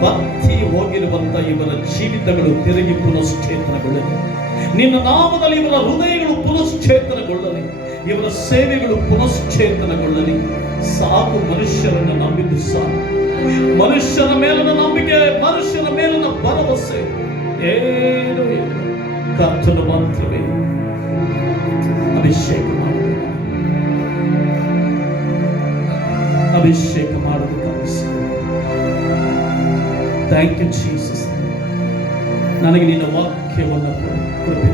ಬತ್ತಿ ಹೋಗಿರುವಂತ ಇವರ ಜೀವಿತಗಳು ತಿರುಗಿ ಪುನಶ್ಚೇತನಗೊಳ್ಳಲಿ. ನಿನ್ನ ನಾಮದಲ್ಲಿ ಇವರ ಹೃದಯಗಳು ಪುನಶ್ಚೇತನಗೊಳ್ಳಲಿ. ಇವರ ಸೇವೆಗಳು ಪುನಶ್ಚೇತನಗೊಳ್ಳಲಿ. ಸಾಕು, ಮನುಷ್ಯರನ್ನು ನಂಬಿದ್ದು ಸಾಕು. ಮನುಷ್ಯನ ಮೇಲಿನ ನಂಬಿಕೆ, ಮನುಷ್ಯನ ಮೇಲಿನ ಭರವಸೆ ಏನೂ ಇಲ್ಲ. ಕರ್ತನ ಮಾತ್ರವೇ ಅಭಿಷೇಕ ಮಾಡಬೇಕು. ಅಭಿಷೇಕ ಮಾಡೋದಕ್ಕಾಗಿ ಥ್ಯಾಂಕ್ ಯು ಜೀಸಸ್. ನನಗೆ ನಿನ್ನ ವಾಕ್ಯವನ್ನು ಕೃಪೆ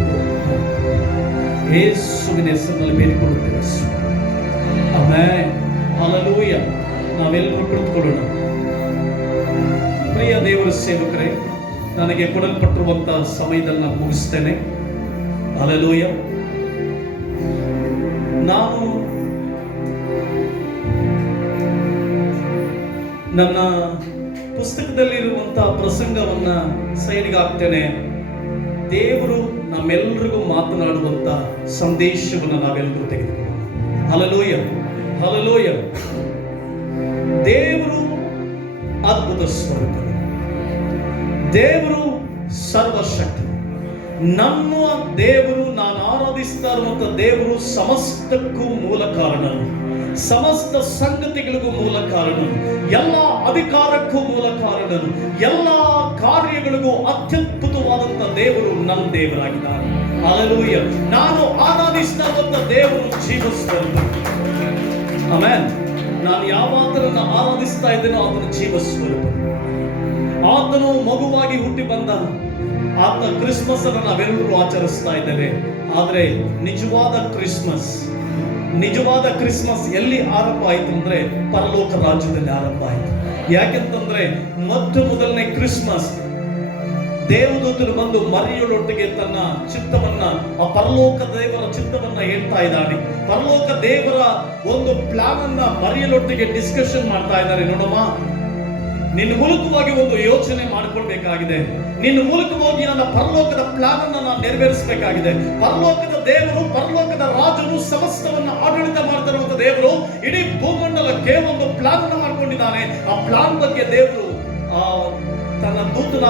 ಯೇಸುವಿನ ಹೆಸರಿನಲ್ಲಿ ಬೇಡಿಕೊಳ್ಳುತ್ತೇವೆ. ಆಮೆನ್. ಹಲ್ಲೆಲೂಯಾ. ನಾವೆಲ್ಲರೂ ಕುಳಿತುಕೊಳ್ಳೋಣ. ಪ್ರಿಯ ದೇವರ ಸೇವಕರೇ, ನನಗೆ ಕೊಡಲ್ಪಟ್ಟಿರುವಂತಹ ಸಮಯದಲ್ಲಿ ನಾನು ಮುಗಿಸ್ತೇನೆ. ಹಲ್ಲೆಲೂಯಾ. ನಾನು ನನ್ನ ಪುಸ್ತಕದಲ್ಲಿರುವಂತಹ ಪ್ರಸಂಗವನ್ನ ಸೈಡ್ಗೆ ಹಾಕ್ತೇನೆ. ದೇವರು ನಮ್ಮೆಲ್ಲರಿಗೂ ಮಾತನಾಡುವಂತ ಸಂದೇಶವನ್ನು ನಾವೆಲ್ಲರೂ ತೆಗೆದುಕೊಳ್ಳೋಣ. Hallelujah, hallelujah. ದೇವರು ಅದ್ಭುತ ಸ್ವರೂಪ, ದೇವರು ಸರ್ವಶಕ್ತಿ. ನಮ್ಮ ದೇವರು, ನಾನು ಆರಾಧಿಸ್ತಾ ಇರುವಂತ ದೇವರು ಸಮಸ್ತಕ್ಕೂ ಮೂಲ ಕಾರಣನು, ಸಮಸ್ತ ಸಂಗತಿಗಳಿಗೂ ಮೂಲ ಕಾರಣನು, ಎಲ್ಲ ಅಧಿಕಾರಕ್ಕೂ ಮೂಲ ಕಾರಣನು, ಎಲ್ಲ ಕಾರ್ಯಗಳಿಗೂ ಅತ್ಯದ್ಭುತವಾದಂತ ದೇವರು ನನ್ನ ದೇವರಾಗಿದ್ದಾನೆ. ಹಲ್ಲೆಲೂಯಾ. ನಾನು ಆರಾಧಿಸ್ತಾ ಇರುವಂತ ದೇವರು ಜೀವಸ್ವರೂಪ. ಆಮೆನ್. ನಾನು ಯಾವಾತನನ್ನ ಆರಾಧಿಸ್ತಾ ಇದ್ದೇನೋ ಆತನ ಜೀವಸ್ವರೂಪ. ಆತನು ಮಗುವಾಗಿ ಹುಟ್ಟಿ ಬಂದ ಆತ ಕ್ರಿಸ್ಮಸ್ ಅನ್ನು ನಾವೆಲ್ಲರೂ ಆಚರಿಸ್ತಾ ಇದ್ದೇವೆ. ಆದರೆ ನಿಜವಾದ ಕ್ರಿಸ್ಮಸ್ ಎಲ್ಲಿ ಆರಂಭ ಆಯಿತು ಅಂದ್ರೆ ಪರಲೋಕ ರಾಜ್ಯದಲ್ಲಿ ಆರಂಭ ಆಯಿತು. ಯಾಕೆಂತಂದ್ರೆ ಮೊದಲನೇ ಕ್ರಿಸ್ಮಸ್ ದೇವದೂತನು ಬಂದು ಮರಿಯಳೊಟ್ಟಿಗೆ ತನ್ನ ಚಿತ್ತವನ್ನ, ಆ ಪರಲೋಕ ದೇವರ ಚಿತ್ತವನ್ನ ಹೇಳ್ತಾ ಇದ್ದಾನೆ. ಪರಲೋಕ ದೇವರ ಒಂದು ಪ್ಲಾನ್ ಅನ್ನ ಮರಿಯಳೊಟ್ಟಿಗೆ ಡಿಸ್ಕಷನ್ ಮಾಡ್ತಾ ಇದ್ದಾರೆ. ನೋಡಮ್ಮ, ನಿನ್ನ ಮೂಲಕವಾಗಿ ಒಂದು ಯೋಚನೆ ಮಾಡಿಕೊಳ್ಬೇಕಾಗಿದೆ. ನಿನ್ನ ಮೂಲಕವಾಗಿ ನನ್ನ ಪರಲೋಕದ ಪ್ಲಾನ್ ಅನ್ನ ನಾನು ನೆರವೇರಿಸಬೇಕಾಗಿದೆ. ಪರಲೋಕದ ದೇವರು, ಪರಲೋಕದ ರಾಜನು, ಸಮಸ್ತವನ್ನ ಆಡಳಿತ ಮಾಡ್ತಾ ಇರುವಂತ ದೇವರು ಇಡೀ ಭೂಮಂಡಲಕ್ಕೆ ಒಂದು ಪ್ಲಾನ್ ಅನ್ನ ಮಾಡ್ಕೊಂಡಿದ್ದಾನೆ. ಆ ಪ್ಲಾನ್ ಬಗ್ಗೆ ದೇವರು ತನ್ನ ದೂತನ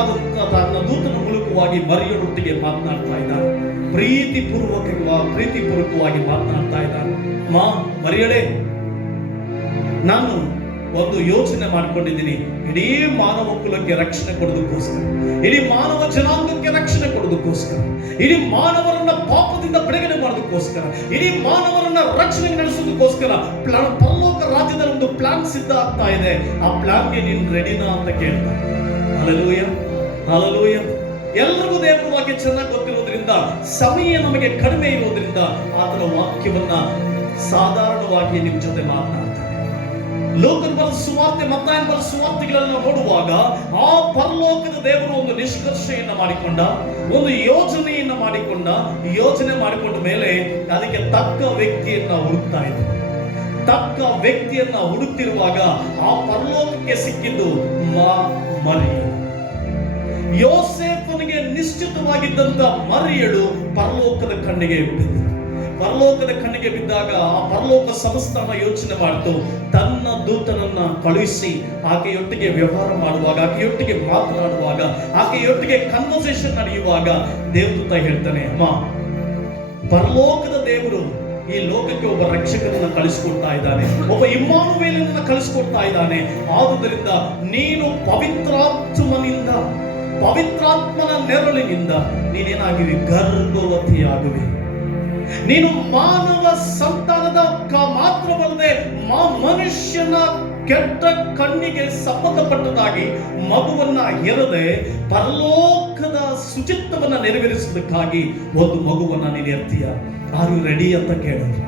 ಮೂಲಕವಾಗಿ ಮರಿಯಳೊಟ್ಟಿಗೆ ಮಾತನಾಡ್ತಾ ಇದ್ದಾರೆ. ಪ್ರೀತಿಪೂರ್ವಕವಾಗಿ ಮಾತನಾಡ್ತಾ ಇದ್ದಾರೆ. ಮರಿಯಳೇ, ನಾನು ಒಂದು ಯೋಚನೆ ಮಾಡಿಕೊಂಡಿದ್ದೀನಿ. ಇಡೀ ಮಾನವ ಕುಲಕ್ಕೆ ರಕ್ಷಣೆ ಕೊಡೋದಕ್ಕೋಸ್ಕರ, ಇಡೀ ಮಾನವ ಜನಾಂಗಕ್ಕೆ ರಕ್ಷಣೆ ಕೊಡೋದಕ್ಕೋಸ್ಕರ, ಇಡೀ ಮಾನವರನ್ನ ಪಾಪದಿಂದ ಬಿಡುಗಡೆ ಮಾಡೋದಕ್ಕೋಸ್ಕರ, ಇಡೀ ಮಾನವರನ್ನ ರಕ್ಷಣೆ ನಡೆಸೋದಕ್ಕೋಸ್ಕರ ಪರಲೋಕ ರಾಜ್ಯದಲ್ಲಿ ಒಂದು ಪ್ಲಾನ್ ಸಿದ್ಧ ಆಗ್ತಾ ಇದೆ. ಆ ಪ್ಲಾನ್ಗೆ ನೀನು ರೆಡಿನಾ ಅಂತ ಕೇಳ್ತಾ. Hallelujah, hallelujah. ಎಲ್ಲರಿಗೂ ದೇವರ ವಾಕ್ಯ ಚೆನ್ನಾಗಿ ಗೊತ್ತಿರೋದ್ರಿಂದ, ಸಮಯ ನಮಗೆ ಕಡಿಮೆ ಇರೋದ್ರಿಂದ ಆತನ ವಾಕ್ಯವನ್ನ ಸಾಧಾರಣವಾಗಿ ನಿಮ್ಮ ಜೊತೆ ಮಾತನಾಡ್ತಾರೆ. ಲೋಕನ್ ಬರೆದ ಸುವಾರ್ತೆ, ಮತ್ತಾಯನ ಬರೆದ ಸುವಾರ್ತೆಗಳನ್ನು ನೋಡುವಾಗ ಆ ಪರಲೋಕದ ದೇವರು ಒಂದು ನಿಷ್ಕರ್ಷೆಯನ್ನ ಮಾಡಿಕೊಂಡ, ಒಂದು ಯೋಜನೆಯನ್ನ ಮಾಡಿಕೊಂಡ ಮೇಲೆ ಅದಕ್ಕೆ ತಕ್ಕ ವ್ಯಕ್ತಿಯನ್ನ ಹುಡುಕ್ತಾ ಇದ್ದ. ತಕ್ಕ ವ್ಯಕ್ತಿಯನ್ನ ಹುಡುಕ್ತಿರುವಾಗ ಆ ಪರಲೋಕಕ್ಕೆ ಸಿಕ್ಕಿದ್ದು ಮರಿಯಳು. ಯೋಸೇಫನಿಗೆ ನಿಶ್ಚಿತವಾಗಿದ್ದಂತ ಮರಿಯಳು ಪರಲೋಕದ ಕಣ್ಣಿಗೆ ಬಿದ್ದಾಗ ಆ ಪರಲೋಕ ಸಂಸ್ಥಾನ ಯೋಚನೆ ಮಾಡ್ತು. ತನ್ನ ದೂತನನ್ನ ಕಳುಹಿಸಿ ಆಕೆಯೊಟ್ಟಿಗೆ ವ್ಯವಹಾರ ಮಾಡುವಾಗ, ಆಕೆಯೊಟ್ಟಿಗೆ ಮಾತನಾಡುವಾಗ, ಆಕೆಯೊಟ್ಟಿಗೆ ಕನ್ವರ್ಸೇಷನ್ ನಡೆಯುವಾಗ ದೇವದೂತ ಹೇಳ್ತಾನೆ, ಅಮ್ಮ, ಪರಲೋಕದ ದೇವರು ಈ ಲೋಕಕ್ಕೆ ಒಬ್ಬ ರಕ್ಷಕನನ್ನ ಕಳಿಸಿಕೊಡ್ತಾ ಇದ್ದಾನೆ, ಒಬ್ಬ ಇಮ್ಮಾನುವೇಲನನ್ನ ಕಳಿಸಿಕೊಡ್ತಾ ಇದ್ದಾನೆ. ಆದುದರಿಂದ ನೀನು ಪವಿತ್ರಾತ್ಮನ ನೆರಳಿನಿಂದ ನೀನೇನಾಗಿವಿ? ಗರ್ಭವತಿಯಾಗುವೆ. ನೀನು ಮಾನವ ಸಂತಾನದ ಮಾತ್ರವಲ್ಲದೆ ಮನುಷ್ಯನ ಕೆಟ್ಟ ಕಣ್ಣಿಗೆ ಸಂಬಂಧಪಟ್ಟದಾಗಿ ಮಗುವನ್ನ ಹೆರದೆ ಪರಲೋಕದ ಶುಚಿತ್ವವನ್ನ ನೆರವೇರಿಸುವುದಕ್ಕಾಗಿ ಒಂದು ಮಗುವನ್ನ ನೀನು ಎರ್ತೀಯ. ಆರು ರೆಡಿ ಅಂತ ಕೇಳಿದ್ರು.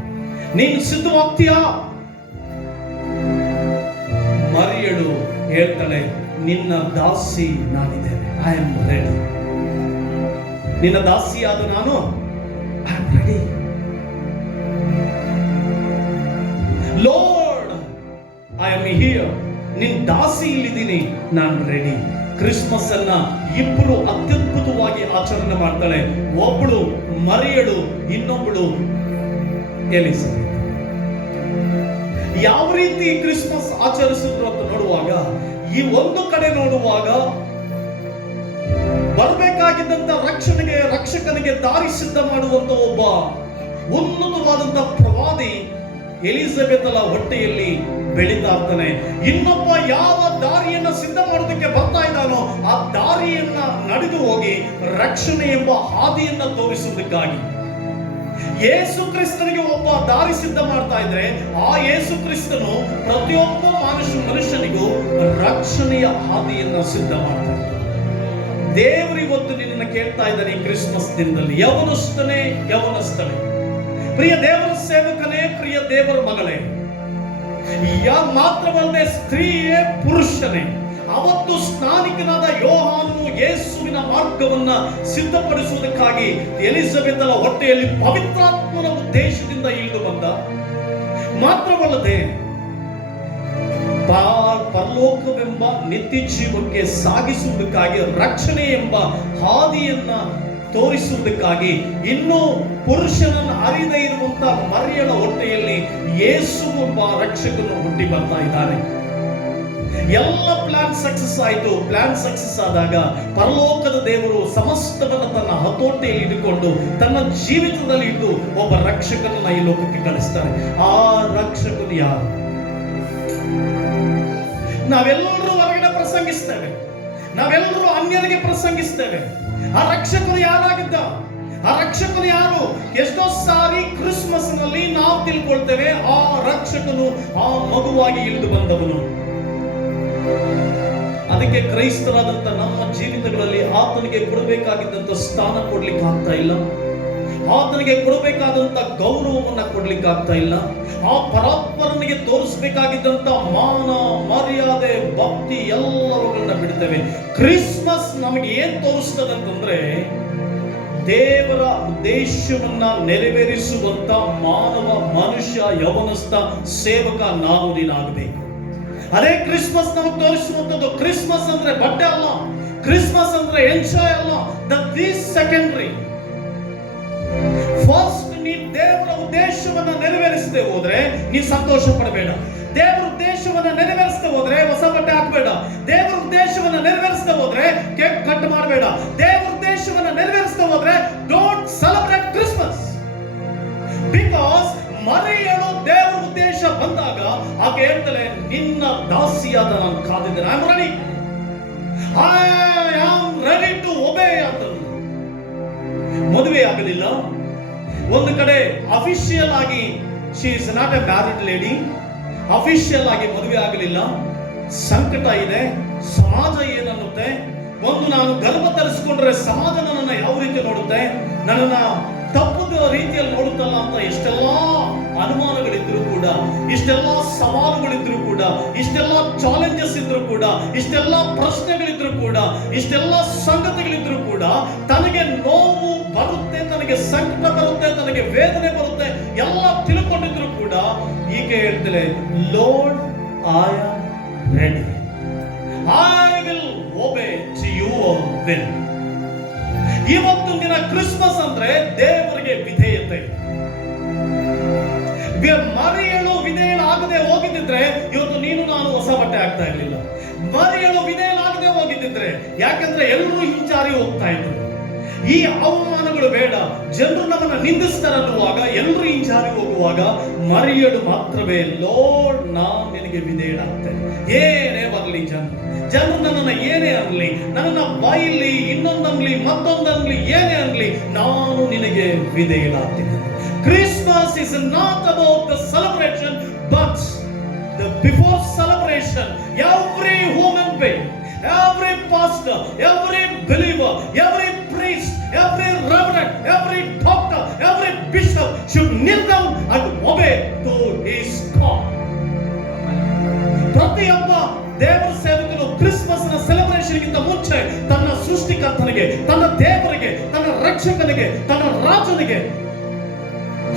ನೀನು ಸಿದ್ಧವಾಗ್ತೀಯಾ? ಮರಿಯಳು ಹೇಳ್ತಾಳೆ, ನಿನ್ನ ದಾಸಿ ನಾನಿದ್ದೇನೆ, ಐ ಆಮ್ ರೆಡಿ. ನಿನ್ನ ದಾಸಿಯಾದ ನಾನು I am ready. Lord, I am here. ನಿನ್ನ ದಾಸಿ ಇಲ್ಲಿದ್ದೀನಿ, ನಾನು ರೆಡಿ. ಕ್ರಿಸ್ಮಸ್ ಅನ್ನ ಇಬ್ಬರು ಅತ್ಯದ್ಭುತವಾಗಿ ಆಚರಣೆ ಮಾಡ್ತಾಳೆ. ಒಬ್ಬಳು ಮರಿಯಳು, ಇನ್ನೊಬ್ಬಳು ಎಲಿಸಬೆತ್. ಯಾವ ರೀತಿ ಕ್ರಿಸ್ಮಸ್ ಆಚರಿಸಿದ್ರು ಅಂತ ನೋಡುವಾಗ ಈ ಒಂದು ಕಡೆ ನೋಡುವಾಗ ಬರಬೇಕಾಗಿದ್ದಂತ ರಕ್ಷಕನಿಗೆ ದಾರಿ ಸಿದ್ಧ ಮಾಡುವಂತ ಒಬ್ಬ ಉನ್ನತವಾದಂತ ಪ್ರವಾದಿ ಎಲಿಜಬೆತಳ ಹೊಟ್ಟೆಯಲ್ಲಿ ಬೆಳೀತಾ ಇರ್ತಾನೆ. ಇನ್ನೊಬ್ಬ ಯಾವ ದಾರಿಯನ್ನ ಸಿದ್ಧ ಮಾಡೋದಕ್ಕೆ ಬರ್ತಾ ಇದ್ದಾನೋ ಆ ದಾರಿಯನ್ನ ನಡೆದು ಹೋಗಿ ರಕ್ಷಣೆ ಎಂಬ ಹಾದಿಯನ್ನ ತೋರಿಸುವುದಕ್ಕಾಗಿ ಯೇಸು ಕ್ರಿಸ್ತನಿಗೆ ಒಬ್ಬ ದಾರಿ ಸಿದ್ಧ ಮಾಡ್ತಾ ಇದ್ರೆ, ಆ ಯೇಸು ಕ್ರಿಸ್ತನು ಪ್ರತಿಯೊಬ್ಬ ಮನುಷ್ಯನಿಗೂ ರಕ್ಷಣೆಯ ಹಾದಿಯನ್ನ ಸಿದ್ಧ ಮಾಡ್ತಾನೆ. ದೇವರು ಇವತ್ತು ನಿನ್ನನ್ನು ಕೇಳ್ತಾ ಇದ್ದಾನೆ ಈ ಕ್ರಿಸ್ಮಸ್ ದಿನದಲ್ಲಿ, ಯವನಸ್ಥನೇ, ಪ್ರಿಯ ದೇವರ ಸೇವಕನೇ, ಪ್ರಿಯ ದೇವರ ಮಗಳೇ, ಮಾತ್ರವಲ್ಲದೆ ಸ್ತ್ರೀಯೇ, ಪುರುಷನೇ, ಅವತ್ತು ಸ್ನಾನಿಕನಾದ ಯೋಹಾನನು ಯೇಸುವಿನ ಮಾರ್ಗವನ್ನ ಸಿದ್ಧಪಡಿಸುವುದಕ್ಕಾಗಿ ಎಲಿಜಬೆತಳ ಹೊಟ್ಟೆಯಲ್ಲಿ ಪವಿತ್ರಾತ್ಮನ ಉದ್ದೇಶದಿಂದ ಇಳಿದು ಬಂದ. ಮಾತ್ರವಲ್ಲದೆ ಪರಲೋಕವೆಂಬ ನಿತ್ಯ ಜೀವಕ್ಕೆ ಸಾಗಿಸುವುದಕ್ಕಾಗಿ, ರಕ್ಷಣೆ ಎಂಬ ಹಾದಿಯನ್ನ ತೋರಿಸುವುದಕ್ಕಾಗಿ, ಇನ್ನೂ ಪುರುಷನನ್ನು ಅರಿದೇ ಇರುವಂತ ಮರಿಯಳ ಹೊಟ್ಟೆಯಲ್ಲಿ ಯೇಸು ಎಂಬ ರಕ್ಷಕನು ಹುಟ್ಟಿ ಬರ್ತಾ ಇದ್ದಾನೆ. ಎಲ್ಲ ಪ್ಲಾನ್ ಸಕ್ಸಸ್ ಆಯಿತು. ಪ್ಲಾನ್ ಸಕ್ಸಸ್ ಆದಾಗ ಪರಲೋಕದ ದೇವರು ಸಮಸ್ತವನ್ನು ತನ್ನ ಹತೋಟಿಯಲ್ಲಿ ಇಟ್ಟುಕೊಂಡು ತನ್ನ ಜೀವಿತದಲ್ಲಿ ಇಟ್ಟು ಒಬ್ಬ ರಕ್ಷಕನನ್ನ ಈ ಲೋಕಕ್ಕೆ ಕಳಿಸ್ತಾರೆ. ಆ ರಕ್ಷಕನು ಯಾರು? ನಾವೆಲ್ಲರೂ ಹೊರಗಡೆ ಪ್ರಸಂಗಿಸ್ತೇವೆ, ನಾವೆಲ್ಲರೂ ಅನ್ಯರಿಗೆ ಪ್ರಸಂಗಿಸ್ತೇವೆ. ಆ ರಕ್ಷಕನು ಯಾರಾಗಿದ್ದ? ಆ ರಕ್ಷಕನು ಯಾರು? ಎಷ್ಟೋ ಸಾರಿ ಕ್ರಿಸ್ಮಸ್ ನಲ್ಲಿ ನಾವು ತಿಳ್ಕೊಳ್ತೇವೆ ಆ ರಕ್ಷಕನು ಆ ಮಗುವಾಗಿ ಇಳಿದು ಬಂದವನು. ಅದಕ್ಕೆ ಕ್ರೈಸ್ತರಾದಂತ ನಮ್ಮ ಜೀವಿತಗಳಲ್ಲಿ ಆತನಿಗೆ ಕೊಡಬೇಕಾಗಿದ್ದಂತ ಸ್ಥಾನ ಕೊಡ್ಲಿಕ್ಕೆ ಆಗ್ತಾ ಇಲ್ಲ, ಆತನಿಗೆ ಕೊಡಬೇಕಾದಂತ ಗೌರವವನ್ನ ಕೊಡ್ಲಿಕ್ಕೆ ಆಗ್ತಾ ಇಲ್ಲ. ಆ ಪರಾತ್ಪರನಿಗೆ ತೋರಿಸಬೇಕಾಗಿದ್ದಂತ ಮಾನ, ಮರ್ಯಾದೆ, ಭಕ್ತಿ ಎಲ್ಲವುಗಳನ್ನ ಬಿಡ್ತೇವೆ. ಕ್ರಿಸ್ಮಸ್ ನಮಗೆ ಏನ್ ತೋರಿಸ್ತದೆ ಅಂತಂದ್ರೆ, ದೇವರ ಉದ್ದೇಶವನ್ನ ನೆರವೇರಿಸುವಂತ ಮಾನವ, ಮನುಷ್ಯ, ಯವನಸ್ಥ, ಸೇವಕ ನಾವು ನೀನಾಗಬೇಕು. ಅದೇ ಕ್ರಿಸ್ಮಸ್ ನಮಗೆ ತೋರಿಸುವಂತದ್ದು. ಕ್ರಿಸ್ಮಸ್ ಅಂದ್ರೆ ಬಟ್ಟೆ ಅಲ್ಲ, ಕ್ರಿಸ್ಮಸ್ ಅಂದ್ರೆ ಎಂಜಾಯ್ ಅಲ್ಲ. This secondary. ಫಸ್ಟ್ ನೀ ದೇವರ ಉದ್ದೇಶವನ್ನ ನೆರವೇರಿಸದೆ ಹೋದ್ರೆ ನೀ ಸಂತೋಷ ಪಡಬೇಡ. ದೇವರ ಉದ್ದೇಶವನ್ನ ನೆರವೇರಿಸದೆ ಹೋದ್ರೆ ಹೊಸ ಬಟ್ಟೆ ಹಾಕಬೇಡ. ದೇವರ ಉದ್ದೇಶವನ್ನ ನೆರವೇರಿಸದೆ ಹೋದ್ರೆ ಕೇಕ್ ಕಟ್ ಮಾಡಬೇಡ. ದೇವರ ಉದ್ದೇಶವನ್ನ ನೆರವೇರಿಸದೆ ಹೋದ್ರೆ ಡೋಂಟ್ ಸೆಲೆಬ್ರೇಟ್ ಕ್ರಿಸ್ಮಸ್. ಬಿಕಾಸ್ ಮರಿಯಳು ದೇವರ ಉದ್ದೇಶ ಬಂದಾಗ ಆಕೆ ಹೇಳ್ತಾಳೆ, ನಿನ್ನ ದಾಸಿಯಾದ ನಾನು ಕಾದಿದ್ದೇನೆ. I am ready to obey ಅಂತ. ಮದುವೆ ಆಗಲಿಲ್ಲ. ಒಂದು ಕಡೆ ಅಫಿಷಿಯಲ್ ಆಗಿ she is not a married lady, official ಆಗಿ ಮದುವೆ ಆಗಲಿಲ್ಲ. ಸಂಕಟ ಇದೆ. ಸಮಾಜ ಏನನ್ನುತ್ತೆ? ಒಂದು ನಾನು ಗರ್ಭ ಧರಿಸಿಕೊಂಡ್ರೆ ಸಮಾಜ ನನ್ನನ್ನ ಯಾವ ರೀತಿ ನೋಡುತ್ತೆ, ನನ್ನನ್ನ ತಪ್ಪದ ರೀತಿಯಲ್ಲಿ ನೋಡುತ್ತಲ್ಲ ಅಂತ ಎಷ್ಟೆಲ್ಲ ಅನುಮಾನಗಳಿದ್ರು ಕೂಡ, ಇಷ್ಟೆಲ್ಲ ಸವಾಲುಗಳಿದ್ರು ಕೂಡ, ಇಷ್ಟೆಲ್ಲ ಚಾಲೆಂಜಸ್ ಇದ್ರು ಕೂಡ, ಇಷ್ಟೆಲ್ಲ ಪ್ರಶ್ನೆಗಳಿದ್ರು ಕೂಡ, ಇಷ್ಟೆಲ್ಲ ಸಂಗತಿಗಳಿದ್ರು ಕೂಡ, ತನಗೆ ನೋವು ಬರುತ್ತೆ, ತನಗೆ ಸಂಕಟ ಬರುತ್ತೆ, ತನಗೆ ವೇದನೆ ಬರುತ್ತೆ, ಎಲ್ಲ ತಿಳ್ಕೊಂಡಿದ್ರು ಕೂಡ ಈಕೆ ಹೇಳ್ತಾಳೆ, Lord I am ready, I will obey to your will. ಇವತ್ತು ದಿನ ಕ್ರಿಸ್ಮಸ್ ಅಂದ್ರೆ ದೇವರಿಗೆ ವಿಧೇಯತೆ. ಮರಿಯಳು ವಿಧೇಯಳಾಗದೆ ಹೋಗಿದ್ದಿದ್ರೆ ಇವತ್ತು ನೀನು ನಾನು ಹೊಸ ಬಟ್ಟೆ ಆಗ್ತಾ ಇರ್ಲಿಲ್ಲ. ಮರಿಯಳು ವಿಧೇಯಳಾಗದೆ ಹೋಗಿದ್ದಿದ್ರೆ, ಯಾಕಂದ್ರೆ ಎಲ್ಲರೂ ಹಿಂಜಾರಿ ಹೋಗ್ತಾ ಇದ್ರು. ಈ ಅವಮಾನಗಳು ಬೇಡ. ಜನರು ನಮ್ಮನ್ನ ನಿಂದಿಸ್ತಾರೆ ಅನ್ನುವಾಗ, ಎಲ್ಲರೂ ಹಿಂಜಾರಿ ಹೋಗುವಾಗ ಮರಿಯಳು ಮಾತ್ರವೇ, ಲಾರ್ಡ್ ನಾನು ನಿನಗೆ ವಿಧೇಯಳಾಗ್ತೇನೆ. ಏನೇ ಬರಲಿ, ಜನರು ನನ್ನನ್ನ ಏನೇ ಅನ್ಲಿ, ನನ್ನ ಬಾಯಿಲಿ ಇನ್ನೊಂದನ್ಲಿ ಮತ್ತೊಂದನ್ಲಿ ಏನೇ ಅನ್ಲಿ, ನಾನು ನಿನಗೆ ವಿಧೇಯಳಾಗ್ತೀನಿ. Christmas is not about the celebration, but the before celebration, every human being, every pastor, every believer, every priest, every reverend, every doctor, every bishop should kneel down and obey to his God. ಪ್ರತಿಯೊಬ್ಬ ದೇವರ ಸೇವಕನು Christmas ನ celebration ಗಿಂತ ಮುಂಚೆ ತನ್ನ ಸೃಷ್ಟಿಕರ್ತನಿಗೆ, ತನ್ನ ದೇವರಿಗೆ, ತನ್ನ ರಕ್ಷಕನಿಗೆ, ತನ್ನ ರಾಜನಿಗೆ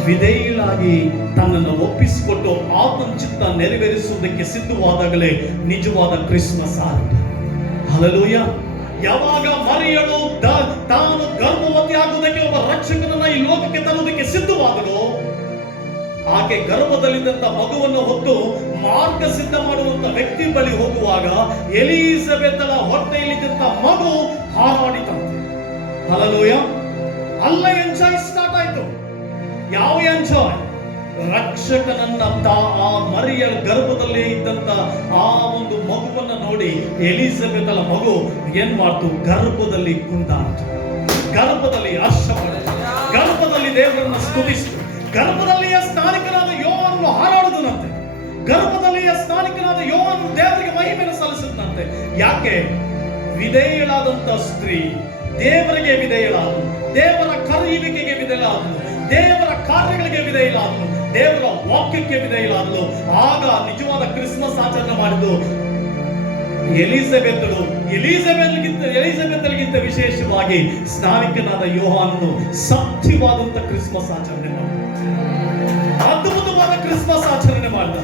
ವಿಧೇಯಳಾಗಿ ತನ್ನನ್ನು ಒಪ್ಪಿಸಿಕೊಟ್ಟು ಆತನ ಚಿತ್ತ ನೆರವೇರಿಸುವುದಕ್ಕೆ ಸಿದ್ಧವಾದಾಗಲೇ ನಿಜವಾದ ಕ್ರಿಸ್ಮಸ್ ಆರಂಭ. ಹಲ್ಲೆಲೂಯಾ. ಯಾವಾಗ ಮರಿಯಳು ತಾನು ಗರ್ಭವತಿ ಆಗುವುದಕ್ಕೆ ಒಬ್ಬ ರಕ್ಷಕನನ್ನ ಈ ಲೋಕಕ್ಕೆ ತರುವುದಕ್ಕೆ ಸಿದ್ಧವಾದಳು, ಆಕೆ ಗರ್ಭದಲ್ಲಿದ್ದಂತ ಮಗುವನ್ನು ಹೊತ್ತು ಮಾರ್ಗ ಸಿದ್ಧ ಮಾಡುವಂತ ವ್ಯಕ್ತಿ ಬಳಿ ಹೋಗುವಾಗ ಎಲಿಜಬೆತಳ ಹೊಟ್ಟೆಯಲ್ಲಿದ್ದಂತ ಮಗು ಹಾರಾಡಿತಂತೆ. ಹಲ್ಲೆಲೂಯ. ಅಲ್ಲ ಎಂಜಾಯ್ ಸ್ಟಾರ್ಟ್ ಆಯ್ತು. ಯಾವ ಎಂಜಾಯ್? ರಕ್ಷಕನನ್ನ ಆ ಮರಿಯ ಗರ್ಭದಲ್ಲೇ ಇದ್ದಂತ ಆ ಒಂದು ಮಗುವನ್ನ ನೋಡಿ ಎಲಿಜಬೆತಳ ಮಗು ಏನ್ ಮಾಡ್ತು? ಗರ್ಭದಲ್ಲಿ ಕುಂದಾಡ್ತು, ಗರ್ಭದಲ್ಲಿ ಹರ್ಷ ಪಡೆದು, ಗರ್ಭದಲ್ಲಿ ದೇವರನ್ನ ಸ್ತುತಿಸಿತು, ಗರ್ಭದಲ್ಲಿಯ ಸ್ನಾನಿಕನಾದ ಯೋಹಾನನು ಹಾರಾಡುದನಂತೆ, ಗರ್ಭದಲ್ಲಿಯ ಸ್ನಾನಿಕನಾದ ಯೋಹಾನನು ದೇವರಿಗೆ ಮಹಿಮೆಯನ್ನು ಸಲ್ಲಿಸಿದಂತೆ. ಯಾಕೆ? ವಿಧೇಯಳಾದಂತ ಸ್ತ್ರೀ ದೇವರಿಗೆ ವಿಧೇಯಳಾದಳು, ದೇವರ ಕರೆಯುವಿಕೆಗೆ ವಿಧೇಯಳಾದಳು, ದೇವರ ಕಾರ್ಯಗಳಿಗೆ ವಿಧೇಯಳಾದಳು, ದೇವರ ವಾಕ್ಯಕ್ಕೆ ವಿಧೇಯಳಾದಳು. ಆಗ ನಿಜವಾದ ಕ್ರಿಸ್ಮಸ್ ಆಚರಣೆ ಮಾಡಿದ್ದು ಎಲಿಜಬೆತ್ಗಿಂತ ವಿಶೇಷವಾಗಿ ಸ್ನಾನಿಕನಾದ ಯೋಹಾನನು ಸತ್ಯವಾದಂತ ಕ್ರಿಸ್ಮಸ್ ಆಚರಣೆ ಮಾಡಿದ, ಅದ್ಭುತವಾದ ಕ್ರಿಸ್ಮಸ್ ಆಚರಣೆ ಮಾಡಿದ.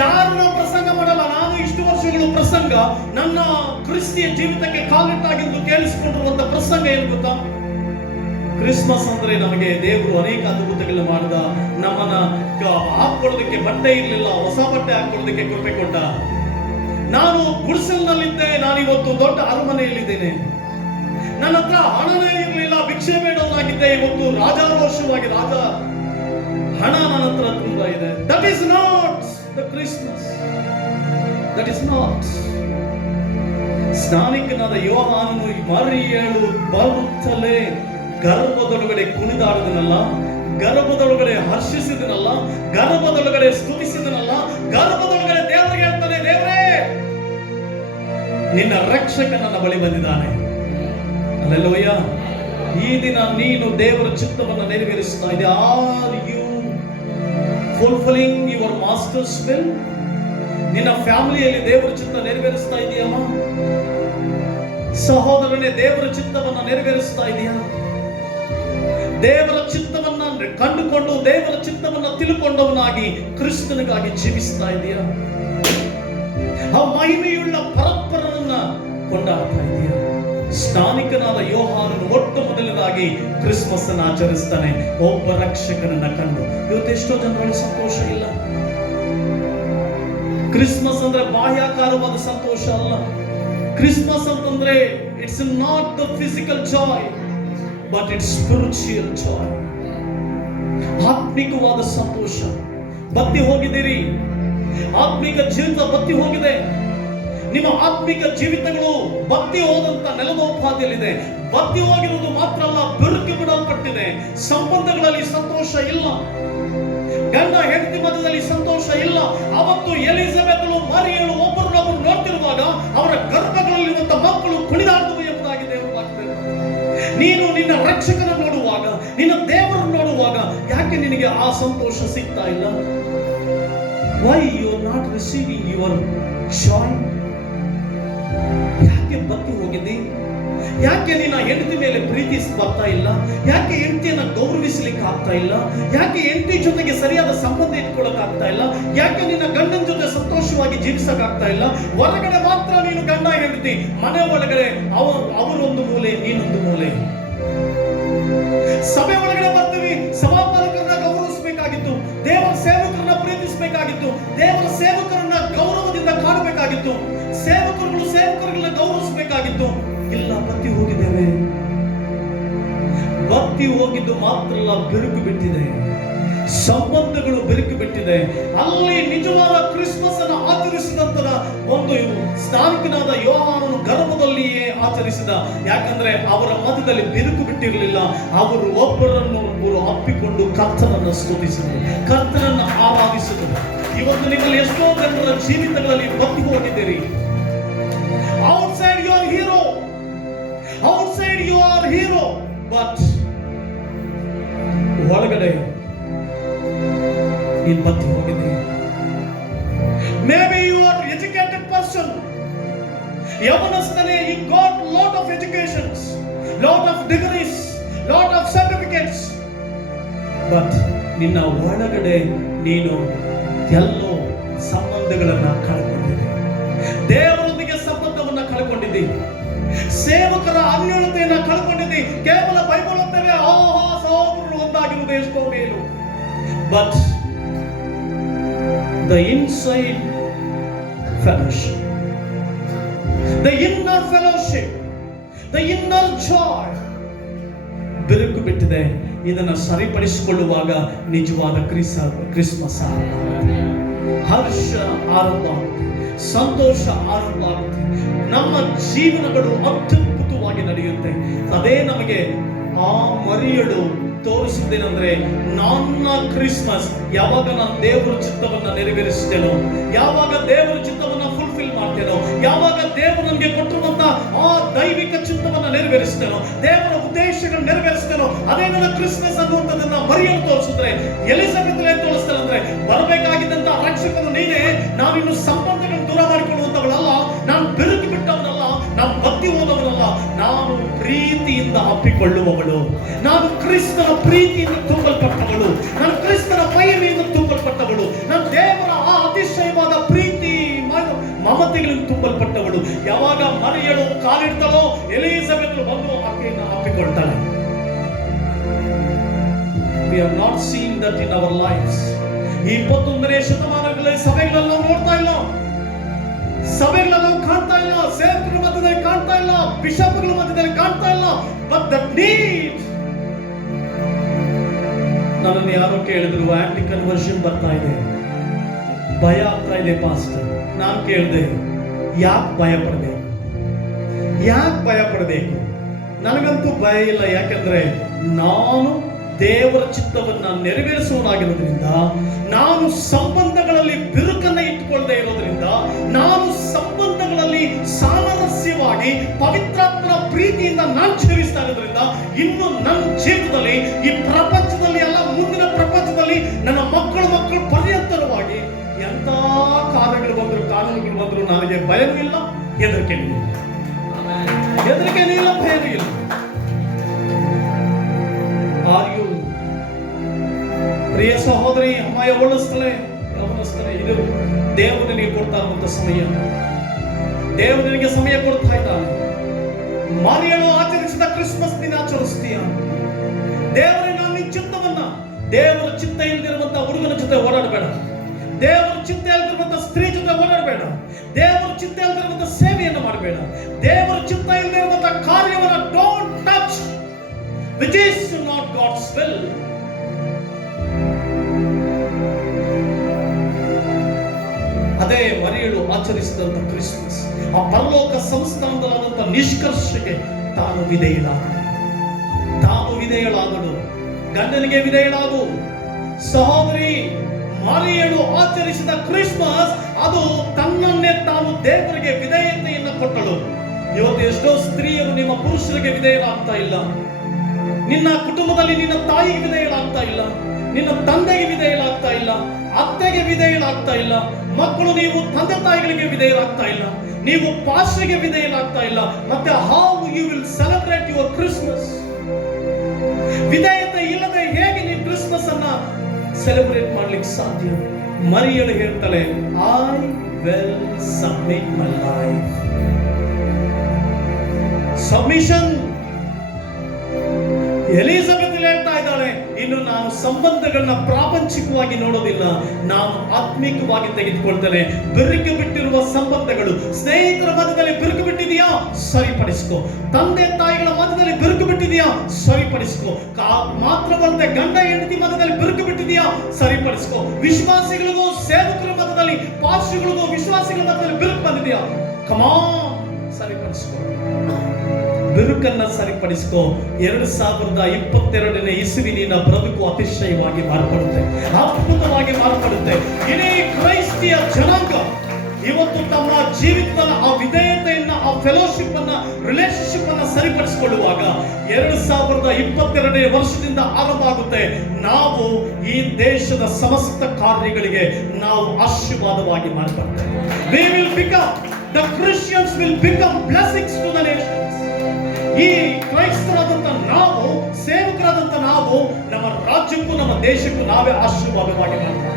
ಯಾರು ನಾವು ಪ್ರಸಂಗ ಮಾಡಲ್ಲ. ನಾನು ಇಷ್ಟು ವರ್ಷಗಳು ಪ್ರಸಂಗ, ನನ್ನ ಕ್ರಿಸ್ತಿಯ ಜೀವಿತಕ್ಕೆ ಕಾಲಿಟ್ಟಾಗಿದ್ದು ಕೇಳಿಸಿಕೊಂಡಿರುವಂತ ಪ್ರಸಂಗ ಏನು ಗೊತ್ತಾ? ಕ್ರಿಸ್ಮಸ್ ಅಂದ್ರೆ ನಮಗೆ ದೇವರು ಅನೇಕ ಅದ್ಭುತಗಳನ್ನು ಮಾಡಿದ. ನಮ್ಮನ್ನ ಹಾಕೊಳ್ಳೋದಕ್ಕೆ ಬಟ್ಟೆ ಇರಲಿಲ್ಲ, ಹೊಸ ಬಟ್ಟೆ ಹಾಕೊಳ್ಳೋದಕ್ಕೆ ಕೃಪೆ ಕೊಟ್ಟ. ನಾನು ಗುಡಿಸಲಿನಲ್ಲಿದ್ದೆ, ನಾನಿವತ್ತು ದೊಡ್ಡ ಅರಮನೆಯಲ್ಲಿದ್ದೇನೆ. ನನ್ನ ಹತ್ರ ಹಣನೇ ಇರಲಿಲ್ಲ, ಭಿಕ್ಷೆ ಬೇಡವನಾಗಿದ್ದೆ, ಇವತ್ತು ರಾಜಾರೋಷವಾಗಿ ಹಣ ನನ್ನ ಹತ್ರ ತುಂಬಾ ಇದೆ. That is not the Christmas. That is not. ಸ್ನಾನಿಕನಾದ ಯೋಹಾನನು ಮರಿಯಳು ಬರುತ್ತಲೇ ಗರ್ಭದೊಳಗಡೆ ಕುಣಿದಾಡುದನಲ್ಲ, ಗರ್ಭದೊಳಗಡೆ ಹರ್ಷಿಸಿದನಲ್ಲ, ಗರ್ಭದೊಳಗಡೆ ಸ್ತುತಿಸಿದನಲ್ಲ, ಗರ್ಭದೊಳಗಡೆ ದೇವರಿಗೆ ಹೇಳ್ತಾನೆ, ದೇವರೇ ನಿನ್ನ ರಕ್ಷಕ ನನ್ನ ಬಳಿ ಬಂದಿದ್ದಾನೆ. ಹಲ್ಲೆಲೂಯ. ಈ ದಿನ ನೀನು ದೇವರ ಚಿತ್ತವನ್ನು ನೆರವೇರಿಸ್ತಾ ಇದೆ. Are you fulfilling your master's will? ನಿನ್ನ ಫ್ಯಾಮಿಲಿಯಲ್ಲಿ ದೇವರ ಚಿತ್ತ ನೆರವೇರಿಸ್ತಾ ಇದೆಯಮ್ಮ? ಸಹೋದರನೇ, ದೇವರ ಚಿತ್ತವನ್ನು ನೆರವೇರಿಸ್ತಾ ಇದೆಯಾ? ದೇವರ ಚಿತ್ತವನ್ನ ಕಂಡುಕೊಂಡು ದೇವರ ಚಿತ್ತವನ್ನ ತಿಳ್ಕೊಂಡವನಾಗಿ ಕ್ರಿಸ್ತನಿಗಾಗಿ ಜೀವಿಸ್ತಾ ಇದೆಯಾ? ಆ ಮಹಿಮೆಯುಳ್ಳ ಪರಸ್ಪರನನ್ನ ಕೊಂಡಾಡ್ತಾ ಇದೆಯಾ? ಸ್ನಾನಿಕನಾದ ಯೋಹಾನನು ಮೊಟ್ಟ ಮೊದಲನೇದಾಗಿ ಕ್ರಿಸ್ಮಸ್ ಅನ್ನು ಆಚರಿಸ್ತಾನೆ, ಒಬ್ಬ ರಕ್ಷಕನನ್ನ ಕಂಡು. ಇವತ್ತೆಷ್ಟೋ ಜನರಲ್ಲಿ ಸಂತೋಷ ಇಲ್ಲ. ಕ್ರಿಸ್ಮಸ್ ಅಂದ್ರೆ ಬಾಹ್ಯಾಕಾರವಾದ ಸಂತೋಷ ಅಲ್ಲ. ಕ್ರಿಸ್ಮಸ್ ಅಂತಂದ್ರೆ it's not the physical joy, but it's spiritual joy. ಆತ್ಮಿಕವಾದ ಸಂತೋಷ. ಬತ್ತಿ ಹೋಗಿದ್ದೀರಿ, ಆತ್ಮಿಕ ಜೀವಿತ ಬತ್ತಿ ಹೋಗಿದೆ. ನಿಮ್ಮ ಆತ್ಮಿಕ ಜೀವಿತಗಳು ಬತ್ತಿ ಹೋದಂತ ನೆಲದೋಪಾದಿಯಲ್ಲಿದೆ. ಬತ್ತಿ ಹೋಗಿರುವುದು ಮಾತ್ರ ಅಲ್ಲ, ಬಿರುಕು ಬಿಡಲ್ಪಟ್ಟಿದೆ. ಸಂಬಂಧಗಳಲ್ಲಿ ಸಂತೋಷ ಇಲ್ಲ, ಗಂಡ ಹೆಂಡತಿ ಮಧ್ಯದಲ್ಲಿ ಸಂತೋಷ ಇಲ್ಲ. ಅವತ್ತು ಎಲಿಜಬೆತಳು ಮರಿಯಳು ಒಬ್ಬರನ್ನೊಬ್ಬರು ನೋಡ್ತಿರುವಾಗ ಅವರ ಗರ್ಭಗಳಲ್ಲಿರುವಂತ ಮಕ್ಕಳು ಕುಣಿದಾಡುವುದು ಎಂಬುದಾಗಿ ದೇವರು ವಾಕ್ಯದಲ್ಲಿ. ನೀನು ನಿನ್ನ ರಕ್ಷಕನ ನೋಡುವಾಗ, ನಿನ್ನ ದೇವರನ್ನು ನೋಡುವಾಗ ಯಾಕೆ ನಿನಗೆ ಆ ಸಂತೋಷ ಸಿಗ್ತಾ ಇಲ್ಲ? Why you are not receiving your joy? ಯಾಕೆ ಬತ್ತಿ ಹೋಗಿದೆ? ಯಾಕೆ ನಿನ್ನ ಹೆಂಡತಿ ಮೇಲೆ ಪ್ರೀತಿ ಬರ್ತಾ ಇಲ್ಲ? ಯಾಕೆ ಹೆಂಡತಿಯನ್ನ ಗೌರವಿಸಲಿಕ್ಕೆ ಆಗ್ತಾ ಇಲ್ಲ? ಯಾಕೆ ಹೆಂಡತಿ ಜೊತೆಗೆ ಸರಿಯಾದ ಸಂಬಂಧ ಇಟ್ಕೊಳ್ಳಕ್ ಆಗ್ತಾ ಇಲ್ಲ? ಯಾಕೆ ನಿನ್ನ ಗಂಡನ ಜೊತೆ ಸಂತೋಷವಾಗಿ ಜೀವಿಸಕ್ ಆಗ್ತಾ ಇಲ್ಲ? ಹೊರಗಡೆ ಮಾತ್ರ ನೀನು ಗಂಡ ಹೆಂಡತಿ, ಮನೆ ಒಳಗಡೆ ಅವರೊಂದು ಮೂಲೆ, ನೀನೊಂದು ಮೂಲೆ. ಸಭೆ ಒಳಗಡೆ ಬರ್ತೀವಿ, ಸಭಾಪಾಲಕರನ್ನ ಗೌರವಿಸಬೇಕಾಗಿತ್ತು, ದೇವರ ಸೇವಕರನ್ನ ಪ್ರೀತಿಸಬೇಕಾಗಿತ್ತು, ದೇವರ ಸೇವಕರನ್ನ ಗೌರವದಿಂದ ಕಾಣಬೇಕಾಗಿತ್ತು, ಸೇವಕರುಗಳನ್ನ ಗೌರವಿಸಬೇಕಾಗಿತ್ತು. ಇಲ್ಲ, ಬತ್ತಿ ಹೋಗಿದ್ದೇವೆ. ಬತ್ತಿ ಹೋಗಿದ್ದು ಮಾತ್ರ ಅಲ್ಲ, ಬಿರುಕು ಬಿಟ್ಟಿದೆ. ಸಂಬಂಧಗಳು ಬೆರುಕು ಬಿಟ್ಟಿದೆ. ಅಲ್ಲಿ ನಿಜವಾದ ಕ್ರಿಸ್ಮಸ್ ಅನ್ನು ಆಚರಿಸಿದಂತರ ಒಂದು ಸ್ನಾನಿಕನಾದ ಯೋಹಾನನು ಗರ್ಭದಲ್ಲಿಯೇ ಆಚರಿಸಿದ. ಯಾಕಂದ್ರೆ ಅವರ ಮಧ್ಯದಲ್ಲಿ ಬೆರುಕು ಬಿಟ್ಟಿರಲಿಲ್ಲ. ಅವರು ಒಬ್ಬರನ್ನು ಅಪ್ಪಿಕೊಂಡು ಕರ್ತನನ್ನು ಸ್ತುತಿಸಿದರು, ಕರ್ತನನ್ನು ಆರಾಧಿಸಿದರು. ಇವತ್ತು ನಿಮ್ಮಲ್ಲಿ ಎಷ್ಟೋ ಜನರ ಜೀವಿತಗಳಲ್ಲಿ ಬತ್ತಿ ಹೋಗಿದ್ದೀರಿ. Outside you are hero, outside you are hero, but ಒಳಗಡೆ ನೀನು ಬತ್ತಿ ಹೋಗಿದ್ದೀರಿ. Maybe you are educated person. ಯವನಸ್ಥನೇ, he got lot of educations, lot of degrees, lot of certificates. But ನಿನ್ನ ಒಳಗಡೆ ನೀನು ಎಲ್ಲೋ ಸಂಬಂಧಗಳನ್ನ ಕಳ್ಕೊಂಡಿದ್ದೆ. ದೇವರೊಂದಿಗೆ ಸಂಬಂಧವನ್ನ ಕಳ್ಕೊಂಡಿದ್ದಿ. ಸೇವಕರ ಅನ್ಯೋನ್ಯತೆಯನ್ನ ಕಳ್ಕೊಂಡಿದ್ದಿ. ಕೇವಲ ಬೈಬಲ್ ಓದ್ತೇವೆ, ಸಹೋದರರು ಒಂದಾಗಿರುವುದು ಎಷ್ಟೋ ಮೇಲು. But the inside fellowship, the inner fellowship, the inner joy ಬಿರುಕು ಬಿಟ್ಟಿದೆ. ಇದನ್ನು ಸರಿಪಡಿಸಿಕೊಳ್ಳುವಾಗ ನಿಜವಾದ ಕ್ರಿಸ್ಮಸ್ ಹರ್ಷ ಆರಂಭ ಆಗುತ್ತೆ, ಸಂತೋಷ ಆರಂಭ ಆಗುತ್ತೆ, ನಮ್ಮ ಜೀವನಗಳು ಅತ್ಯದ್ಭುತವಾಗಿ ನಡೆಯುತ್ತೆ. ಅದೇ ನಮಗೆ ಆ ಮರಿಯಳು ತೋರಿಸುವುದೇನೆಂದ್ರೆ, ನನ್ನ ಕ್ರಿಸ್ಮಸ್ ಯಾವಾಗ ನಾನು ದೇವರ ಚಿತ್ತವನ್ನ ನೆರವೇರಿಸ್ತೇನೋ, ಯಾವಾಗ ದೇವರ ಚಿತ್ತವನ್ನ ಫುಲ್ಫಿಲ್ ಮಾಡ್ತೇನೋ, ಯಾವಾಗ ದೇವರು ನನಗೆ ಕೊಟ್ಟಿರುವಂತ ಆ ದೈವಿಕ ಚಿತ್ತವನ್ನ ನೆರವೇರಿಸ್ತೇನೋ, ದೇವರ ಉದ್ದೇಶಗಳನ್ನ ನೆರವೇರಿಸ್ತೇನೋ, ಅದೇ ನನ್ನ ಕ್ರಿಸ್ಮಸ್ ಅನ್ನುವಂಥದ್ದನ್ನ ಮರಿಯಲು ತೋರಿಸಿದ್ರೆ, ಎಲಿಜಬೆತ್ ಏನ್ ತೋರಿಸ್ತಾರೆ ಅಂದ್ರೆ, ಬರಬೇಕಾಗಿದ್ದಂತ ರಕ್ಷಕನು ನೀನೇ, ನಾವಿನ್ನು ಸಂಬಂಧಗಳನ್ನು ದೂರ ಮಾಡಿಕೊಳ್ಳುವಂತವಳಲ್ಲ, ನಾನು ಬೆರುಕಿ ಬಿಟ್ಟವನಲ್ಲ, ನಾನು ಬತ್ತಿ ಹೋದವನಲ್ಲ, ನಾನು ಪ್ರೀತಿಯಿಂದ ಅಪ್ಪಿಕೊಳ್ಳುವವಳು, ನಾನು ಕ್ರಿಸ್ತನ ಪ್ರೀತಿಯಿಂದ ತುಂಬಲ್ಪಟ್ಟವಳು, ನಾನು ಕ್ರಿಸ್ತನ ಮಹಿಮೆಯಿಂದ ತುಂಬಲ್ಪಟ್ಟವಳು, ನಾನು ದೇವರ ಆ ಅತಿಶಯವಾದ ಪ್ರೀತಿ ಮಮತೆಗಳಿಂದ ತುಂಬಲ್ಪಟ್ಟವಳು. ಯಾವಾಗ ಮರಿಯಳು ಕಾಲಿಡ್ತಾಳೋ, ಎಲಿಜಬೆತ್ ಬಂದು ಆಕೆಯನ್ನು ಅಪ್ಪಿಕೊಳ್ತಾಳೆ. We have not seen that in our lives. ಈ 21ನೇ ಶತಮಾನಗಳಲ್ಲಿ ಸಭೆಗಳಲ್ಲಿ ನಾವು ನೋಡ್ತಾ ಇಲ್ಲ, ಸಭೆಗಳಲ್ಲಿ ನಾವು ಕಾಣ್ತಾ ಇಲ್ಲ, ಸೇವಕರ ಮಧ್ಯದಲ್ಲಿ ಕಾಣ್ತಾ ಇಲ್ಲ, ಬಿಷಪ್ಗಳ ಮಧ್ಯದಲ್ಲಿ ಕಾಣ್ತಾ ಇಲ್ಲ. But the need. ನನ್ನನ್ನು ಯಾರೋ ಕೇಳಿದ್ರು, ಆಂಟಿ ಕನ್ವರ್ಷನ್ ಬರ್ತಾ ಇದೆ, ಭಯ ಆಗ್ತಾ ಇದೆ ಪಾಸ್ಟರ್. ನಾನು ಕೇಳಿದೆ, ಯಾಕೆ ಭಯ ಪಡಬೇಕು? ಯಾಕೆ ಭಯ ಪಡಬೇಕು? ನನಗಂತೂ ಭಯ ಇಲ್ಲ. ಯಾಕಂದ್ರೆ ನಾನು ದೇವರ ಚಿತ್ತವನ್ನ ನೆರವೇರಿಸುವನಾಗಿರೋದ್ರಿಂದ, ನಾನು ಸಂಬಂಧಗಳಲ್ಲಿ ಬಿರುಕನ್ನ ಇಟ್ಟುಕೊಳ್ಳದೆ ಇರೋದ್ರಿಂದ, ನಾನು ಸಂಬಂಧಗಳಲ್ಲಿ ಸಾಮರಸ್ಯವಾಗಿ ಪವಿತ್ರಾತ್ಮನ ಪ್ರೀತಿಯಿಂದ ನಾನು ಜೀವಿಸ್ತಾ ಇರೋದ್ರಿಂದ, ಇನ್ನು ನನ್ನ ಜೀವಿತದಲ್ಲಿ, ಈ ಪ್ರಪಂಚದಲ್ಲಿ ಅಲ್ಲ, ಮುಂದಿನ ಪ್ರಪಂಚದಲ್ಲಿ ನನ್ನ ಮಕ್ಕಳು ಪರ್ಯಂತರವಾಗಿ ಎಂತ ಕಾರ್ಯಗಳು ಬಂದ್ರು, ಕಾನೂನುಗಳು ಬಂದ್ರು, ನನಗೆ ಭಯವೂ ಇಲ್ಲ, ಹೆದರಿಕೆನೂ ಇಲ್ಲ, ಭಯವೂ ಇಲ್ಲ. ಆರ್ಯು ಪ್ರಿಯ ಸಹೋದರಿ, ಅಮ್ಮ ಯವನಸ್ಥಳೇ, ಇದು ದೇವರು ನಿನಗೆ ಕೊಡ್ತಾ ಇರುವಂತ ಸಮಯ. ದೇವರು ನಿನಗೆ ಸಮಯ ಕೊಡ್ತಾ ಇದ್ದಾನೆ. ಮರಿಯಳು ಆಚರಿಸಿದ ಕ್ರಿಸ್ಮಸ್ ನೀನು ಆಚರಿಸ್ತೀಯ. ದೇವರೇ, ನಾನು ನಿನ್ನ ಚಿತ್ತವನ್ನ, ದೇವರ ಚಿತ್ತ ಇಲ್ಲದಿರುವಂತ ಹುಡುಗನ ಜೊತೆ ಓಡಾಡಬೇಡ, ದೇವರ ಚಿತ್ತ ಇಲ್ಲದಿರುವಂತ ಸ್ತ್ರೀ ಜೊತೆ ಓಡಾಡಬೇಡ, ದೇವರ ಚಿತ್ತ ಇಲ್ಲದಿರುವಂತ ಸೇವೆಯನ್ನು ಮಾಡಬೇಡ, ದೇವರ ಚಿತ್ತ ಇಲ್ಲದಿರುವಂತ ಕಾರ್ಯವನ್ನ don't touch which is not God's will. ಅದೇ ಮರಿಯಳು ಆಚರಿಸಿದಂತ ಕ್ರಿಸ್ಮಸ್, ಆ ಪರಲೋಕ ಸಂಸ್ಥಾನದಲ್ಲಾದಂತ ನಿಷ್ಕರ್ಷಕ್ಕೆ ತಾನು ವಿಧೇಯಳಾದಳು. ಗಂಡನಿಗೆ ವಿಧೇಯಳಾದು. ಸಹೋದರಿ, ಮರಿಯಳು ಆಚರಿಸಿದ ಕ್ರಿಸ್ಮಸ್ ಅದು ತನ್ನನ್ನೇ ತಾನು ದೇವರಿಗೆ ವಿಧೇಯತೆಯನ್ನು ಕೊಟ್ಟಳು. ಇವತ್ತು ಎಷ್ಟೋ ಸ್ತ್ರೀಯರು ನಿಮ್ಮ ಪುರುಷರಿಗೆ ವಿಧೇಯರಾಗ್ತಾ ಇಲ್ಲ, ನಿನ್ನ ಕುಟುಂಬದಲ್ಲಿ ನಿನ್ನ ತಾಯಿಗೆ ವಿಧೇಯರಾಗ್ತಾ ಇಲ್ಲ, ನಿನ್ನ ತಂದೆಗೆ ವಿಧೇಯರಾಗ್ತಾ ಇಲ್ಲ, ಅತ್ತೆಗೆ ವಿಧೇಯರಾಗ್ತಾ ಇಲ್ಲ, ಮಕ್ಕಳು ನೀವು ತಂದೆ ತಾಯಿಗಳಿಗೆ ವಿಧೇಯರಾಗ್ತಾ ಇಲ್ಲ, ನೀವು ಪಾಸ್ಟರ್ಗೆ ವಿಧೇಯರಾಗ್ತಾ ಇಲ್ಲ. ಮತ್ತೆ how you will celebrate your Christmas? ವಿಧೇಯತೆ ಇಲ್ಲದೆ ಹೇಗೆ ನೀವು ಕ್ರಿಸ್ಮಸ್ ಅನ್ನ ಸೆಲೆಬ್ರೇಟ್ ಮಾಡ್ಲಿಕ್ಕೆ ಸಾಧ್ಯ? ಮರಿಯಳು ಹೇಳ್ತಾಳೆ, I will submit my life. Submission. Elizabeth ಹೇಳ್ತಾ ಇದ್ದಾಳೆ, ಇನ್ನು ನಾನು ಸಂಬಂಧಗಳನ್ನ ಪ್ರಾಪಂಚಿಕವಾಗಿ ನೋಡೋದಿಲ್ಲ, ನಾನು ಆತ್ಮಿಕವಾಗಿ ತೆಗೆದುಕೊಳ್ತೇನೆ. ಬಿರುಕು ಬಿಟ್ಟಿರುವ ಸಂಬಂಧಗಳು, ಸ್ನೇಹಿತರ ಮಧ್ಯದಲ್ಲಿ ಬಿರುಕು ಬಿಟ್ಟಿದೆಯಾ, ಸರಿಪಡಿಸ್ಕೋ. ತಂದೆ ತಾಯಿಗಳ ಮಧ್ಯದಲ್ಲಿ ಬಿರುಕು ಬಿಟ್ಟಿದೆಯಾ, ಸರಿಪಡಿಸ್ಕೋ. ಮಾತ್ರವಲ್ಲದೆ ಗಂಡ ಹೆಂಡತಿ ಮಧ್ಯದಲ್ಲಿ ಬಿರುಕು ಬಿಟ್ಟಿದೆಯಾ, ಸರಿಪಡಿಸ್ಕೋ. ವಿಶ್ವಾಸಿಗಳಿಗೂ ಸೇವಕರ ಮಧ್ಯದಲ್ಲಿ, ಪಾಸ್ಟರ್ಗಳಿಗೂ ವಿಶ್ವಾಸಿಗಳ ಮಧ್ಯದಲ್ಲಿ ಬಿರುಕು ಬಂದಿದೆಯಾ, ಕಮಾನ್, ಸರಿಪಡಿಸ್ಕೋ. ಬಿರುಕನ್ನ ಸರಿಪಡಿಸ್ಕೋ. 2022ನೇ ಇಸುವಿನ ಬದುಕು ಅತಿಶಯವಾಗಿ ಮಾರ್ಪಡುತ್ತೆ, ಅದ್ಭುತವಾಗಿ ಮಾರ್ಪಡುತ್ತೆ. ಇಡೀ ಕ್ರೈಸ್ತಿಯ ಜನಾಂಗ ಇವತ್ತು ತಮ್ಮ ಜೀವಿತದ ಆ ವಿಧೇಯತೆಯನ್ನ, ಆ ಫೆಲೋಶಿಪ್ ಅನ್ನ, ರಿಲೇಶನ್ಶಿಪ್ ಅನ್ನ ಸರಿಪಡಿಸಿಕೊಳ್ಳುವಾಗ 2022ನೇ ವರ್ಷದಿಂದ ಆರಂಭ ಆಗುತ್ತೆ. ನಾವು ಈ ದೇಶದ ಸಮಸ್ತ ಕಾರ್ಯಗಳಿಗೆ ನಾವು ಆಶೀರ್ವಾದವಾಗಿ ಮಾರ್ಪಡ್ತೇವೆ. We will become, the Christians will become blessings to the nations. ಈ ಕ್ರೈಸ್ತರಾದಂತ ನಾವು, ಸೇವಕರಾದಂತ ನಾವು, ನಮ್ಮ ರಾಜ್ಯಕ್ಕೂ ನಮ್ಮ ದೇಶಕ್ಕೂ ನಾವೇ ಆಶೀರ್ವಾದವಾಗಿ ಮಾಡ್ತಾರೆ.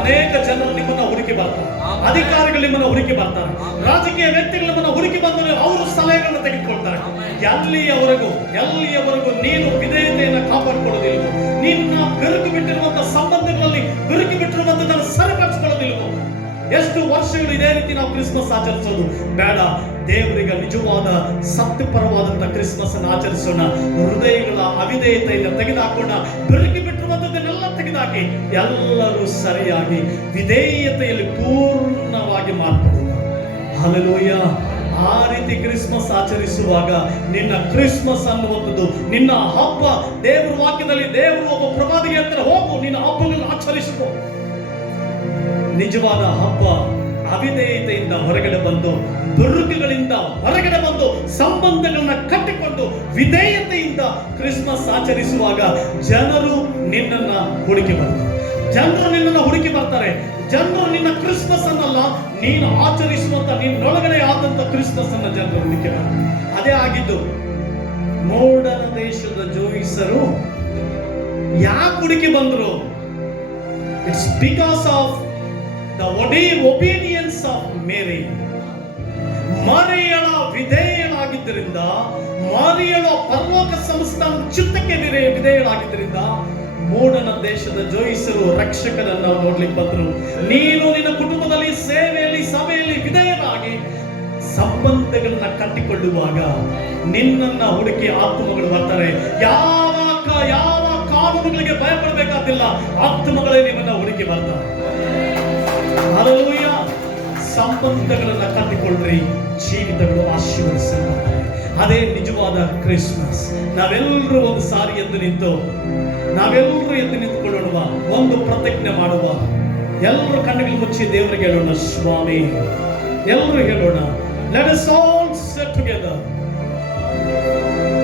ಅನೇಕ ಜನರು ನಿಮ್ಮನ್ನ ಹುಡುಕಿ ಬರ್ತಾರೆ, ಅಧಿಕಾರಿಗಳು ನಿಮ್ಮನ್ನ ಹುಡುಕಿ ಬರ್ತಾರೆ, ರಾಜಕೀಯ ವ್ಯಕ್ತಿಗಳು ನಿಮ್ಮನ್ನ ಹುಡುಕಿ ಬಂದರೆ ಅವರು ಸಲಹೆಗಳನ್ನು ತೆಗೆದುಕೊಳ್ತಾರೆ. ಎಲ್ಲಿಯವರೆಗೂ ನೀನು ವಿಧೇಯತೆಯನ್ನು ಕಾಪಾಡಿಕೊಳ್ಳೋದಿಲ್ವೋ? ನಿನ್ನ ಬೆರುಕು ಬಿಟ್ಟಿರುವಂತಹ ಸಂಬಂಧಗಳಲ್ಲಿ ಬೆರುಕು ಬಿಟ್ಟಿರುವಂತದನ್ನು ಸರಿಪಡಿಸಿಕೊಳ್ಳೋದಿಲ್ವೋ? ಎಷ್ಟು ವರ್ಷಗಳು ಇದೇ ರೀತಿ ನಾವು ಕ್ರಿಸ್ಮಸ್ ಆಚರಿಸೋದು ಬೇಡ. ದೇವರಿಗೆ ನಿಜವಾದ ಸತ್ಯಪರವಾದಂತಹ ಕ್ರಿಸ್ಮಸ್ ಅನ್ನು ಆಚರಿಸೋಣ. ಹೃದಯಗಳ ಅವಿಧೇಯತೆಯಿಂದ ತೆಗೆದುಹಾಕೋಣ. ಬೆರುಕಿ ಬಿಟ್ಟಿರುವಂತದ್ದನ್ನೆಲ್ಲ ತೆಗೆದುಹಾಕಿ ಎಲ್ಲರೂ ಸರಿಯಾಗಿ ವಿಧೇಯತೆಯಲ್ಲಿ ಪೂರ್ಣವಾಗಿ ಮಾರ್ಪಡೋಣ. ಹಲ್ಲೆಲೂಯಾ. ಆ ರೀತಿ ಕ್ರಿಸ್ಮಸ್ ಆಚರಿಸುವಾಗ ನಿನ್ನ ಕ್ರಿಸ್ಮಸ್ ಅನ್ನುವಂಥದ್ದು ನಿನ್ನ ಹಬ್ಬ. ದೇವರ ವಾಕ್ಯದಲ್ಲಿ ದೇವರು ಒಬ್ಬ ಪ್ರವಾದಿಗೆ ಹೇಳ್ತಾರೆ, ಹೋಗು ನಿನ್ನ ಹಬ್ಬಗಳನ್ನು ಆಚರಿಸುವ. ನಿಜವಾದ ಹಬ್ಬ ಅವಿಧೇಯತೆಯಿಂದ ಹೊರಗಡೆ ಬಂದು, ದುರ್ಗಗಳಿಂದ ಹೊರಗಡೆ ಬಂದು, ಸಂಬಂಧಗಳನ್ನ ಕಟ್ಟಿಕೊಂಡು ವಿಧೇಯತೆಯಿಂದ ಕ್ರಿಸ್ಮಸ್ ಆಚರಿಸುವಾಗ ಜನರು ನಿನ್ನನ್ನ ಹುಡುಕಿ ಬರ್ತಾರೆ. ಜನರು ನಿನ್ನ ಕ್ರಿಸ್ಮಸ್ ಅನ್ನಲ್ಲ, ನೀನು ಆಚರಿಸುವಂತ ನಿನ್ನೊಳಗಡೆ ಆದಂತ ಕ್ರಿಸ್ಮಸ್ ಅನ್ನ ಜನರು ಹುಡುಕಿ ಬರ್ತಾರೆ. ಅದೇ ಆಗಿದ್ದು ಮೋಡನ ದೇಶದ ಜೋಯಿಸರು ಯಾಕೆ ಹುಡುಕಿ ಬಂದ್ರು? It's because of the obedience of Mary. ಮರಿಯಳ ವಿಧೇಯಳಾಗಿದ್ದರಿಂದ, ಮರಿಯಳ ಪರಲೋಕ ಸಂಸ್ಥಾನ ಚಿತ್ತಕ್ಕೆ ವಿಧೇಯಳಾಗಿದ್ದರಿಂದ ಮೋಡನ ದೇಶದ ಜೋಯಿಸರು ರಕ್ಷಕರನ್ನ ನೋಡ್ಲಿಕ್ಕೆ ಬಂದ್ರು. ನೀನು ನಿನ್ನ ಕುಟುಂಬದಲ್ಲಿ, ಸೇವೆಯಲ್ಲಿ, ಸಭೆಯಲ್ಲಿ ವಿಧೇಯರಾಗಿ ಸಂಬಂಧಗಳನ್ನ ಕಟ್ಟಿಕೊಳ್ಳುವಾಗ ನಿನ್ನನ್ನ ಹುಡುಕಿ ಆತ್ಮಗಳು ಬರ್ತಾರೆ. ಯಾವ ಕಾನೂನುಗಳಿಗೆ ಭಯಪಡಬೇಕಾದಿಲ್ಲ, ಆತ್ಮಗಳೇ ನಿಮ್ಮನ್ನ ಹುಡುಕಿ ಬರ್ತಾರೆ. ಹಲ್ಲೆಲೂಯಾ. ಸಂಬಂಧಗಳನ್ನ ಕಟ್ಟಿಕೊಳ್ಳ್ರಿ, ಜೀವಿತಗಳು ಆಶೀರ್ವದಿಸಲ್ಪಡ್ತವೆ. ಅದೇ ನಿಜವಾದ ಕ್ರಿಸ್ಮಸ್. ನಾವೆಲ್ಲರೂ ಒಂದು ಸಾರಿ ಎದ್ದು ನಿಂತುಕೊಳ್ಳೋಣ, ಒಂದು ಪ್ರತಿಜ್ಞೆ ಮಾಡುವ. ಎಲ್ಲರೂ ಕಣ್ಣುಗಳು ಮುಚ್ಚಿ ದೇವರಿಗೆ ಹೇಳೋಣ, ಸ್ವಾಮಿ. ಎಲ್ಲರೂ ಹೇಳೋಣ, let us all set together.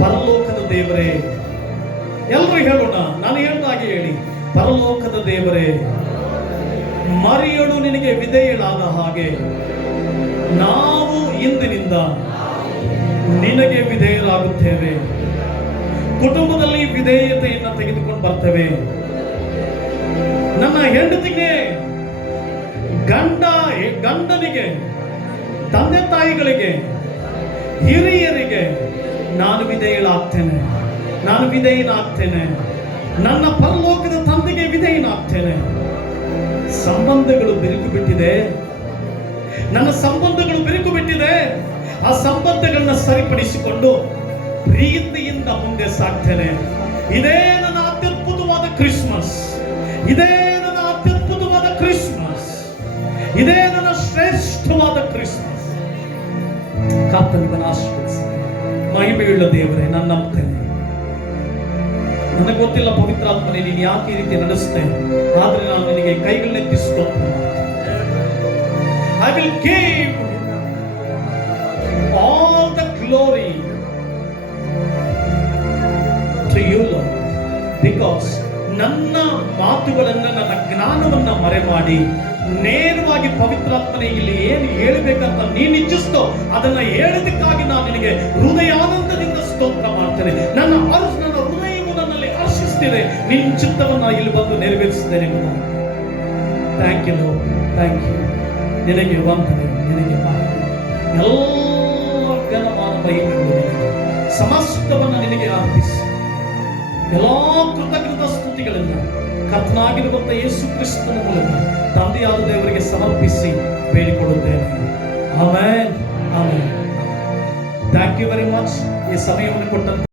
ಪರಲೋಕದ ದೇವರೇ, ಎಲ್ಲರೂ ಹೇಳೋಣ, ನಾನು ಹೇಳ್ದಾಗೆ ಹೇಳಿ. ಪರಲೋಕದ ದೇವರೇ, ಮರಿಯಳು ನಿನಗೆ ವಿಧೇಯಳಾದ ಹಾಗೆ ನಾವು ಇಂದಿನಿಂದ ನಿನಗೆ ವಿಧೇಯರಾಗುತ್ತೇವೆ. ಕುಟುಂಬದಲ್ಲಿ ವಿಧೇಯತೆಯನ್ನು ತೆಗೆದುಕೊಂಡು ಬರ್ತೇವೆ. ನನ್ನ ಹೆಂಡತಿಗೆ, ಗಂಡನಿಗೆ, ತಂದೆ ತಾಯಿಗಳಿಗೆ, ಹಿರಿಯರಿಗೆ ನಾನು ವಿಧೇಯನಾಗ್ತೇನೆ. ನನ್ನ ಪರಲೋಕದ ತಂದೆಗೆ ವಿಧೇಯನಾಗ್ತೇನೆ. ಸಂಬಂಧಗಳು ಬಿರುಕು ಬಿಟ್ಟಿದೆ, ನನ್ನ ಸಂಬಂಧಗಳು ಬಿರುಕು ಬಿಟ್ಟಿದೆ. ಆ ಸಂಬಂಧಗಳನ್ನ ಸರಿಪಡಿಸಿಕೊಂಡು ಪ್ರೀತಿಯಿಂದ ಮುಂದೆ ಸಾಗ್ತೇನೆ. ಇದೇ ನನ್ನ ಅತ್ಯದ್ಭುತವಾದ ಕ್ರಿಸ್ಮಸ್. ಇದೇ ನನ್ನ ಶ್ರೇಷ್ಠವಾದ ಕ್ರಿಸ್ಮಸ್. ಕರ್ತನಿಗೆ ಆಶೀರ್ವದಿಸಿ. ಮಹಿಮೆಯುಳ್ಳ ದೇವರೇ, ನಾನು ನಂಬ್ತೇನೆ. ನನಗೆ ಗೊತ್ತಿಲ್ಲ ಪವಿತ್ರಾತ್ಮನೇ ನೀನು ಯಾಕೆ ಈ ರೀತಿ ನಡೆಸುತ್ತೆ, ಆದ್ರೆ ನಾನು ನಿನಗೆ ಕೈಗಳನ್ನೆತ್ತಿ ಸ್ತೋತ್ರ ಮಾಡ್ತೇನೆ. I will give all the glory to you, Lord, because ನನ್ನ ಮಾತುಗಳನ್ನ, ನನ್ನ ಜ್ಞಾನವನ್ನ ಮರೆ ಮಾಡಿ ನೇರವಾಗಿ ಪವಿತ್ರಾತ್ಮನೇ ಇಲ್ಲಿ ಏನು ಹೇಳಬೇಕಂತ ನೀನು ಇಚ್ಛಿಸ್ತೋ ಅದನ್ನ ಹೇಳೋದಕ್ಕಾಗಿ ನಾನು ನಿನಗೆ ಹೃದಯಾನಂದದಿಂದ ಸ್ತೋತ್ರ ಮಾಡ್ತೇನೆ. ನನ್ನ ಹೃದಯವು ನನ್ನಲ್ಲಿ ಹರ್ಷಿಸ್ತಿದೆ. ನಿನ್ನ ಚಿತ್ತವನ್ನ ಇಲ್ಲಿ ಬಂದು ನೆರವೇರಿಸಿದ್ದೇನೆ. Thank you, thank you. ನಿನಗೆ ವಂದನೆ, ನಿನಗೆ ಎಲ್ಲ ಘನಮಾನ ಮಹಿಮೆಗಳು ನಿನಗೆ, ಸಮಸ್ತವನ್ನು ನಿನಗೆ ಅರ್ಪಿಸಿ ಎಲ್ಲಾ ಕೃತಜ್ಞತ ಸ್ತುತಿಗಳನ್ನ ಕರ್ತನಾಗಿರುವಂತ ಯೇಸು ಕ್ರಿಸ್ತನ ಮೂಲಕ ತಂದೆಯಾದ ದೇವರಿಗೆ ಸಮರ್ಪಿಸಿ ಬೇಡಿಕೊಳ್ಳುತ್ತೇನೆ. Amen, amen. Thank you very much. ಈ ಸಮಯವನ್ನು ಕೊಟ್ಟಂತ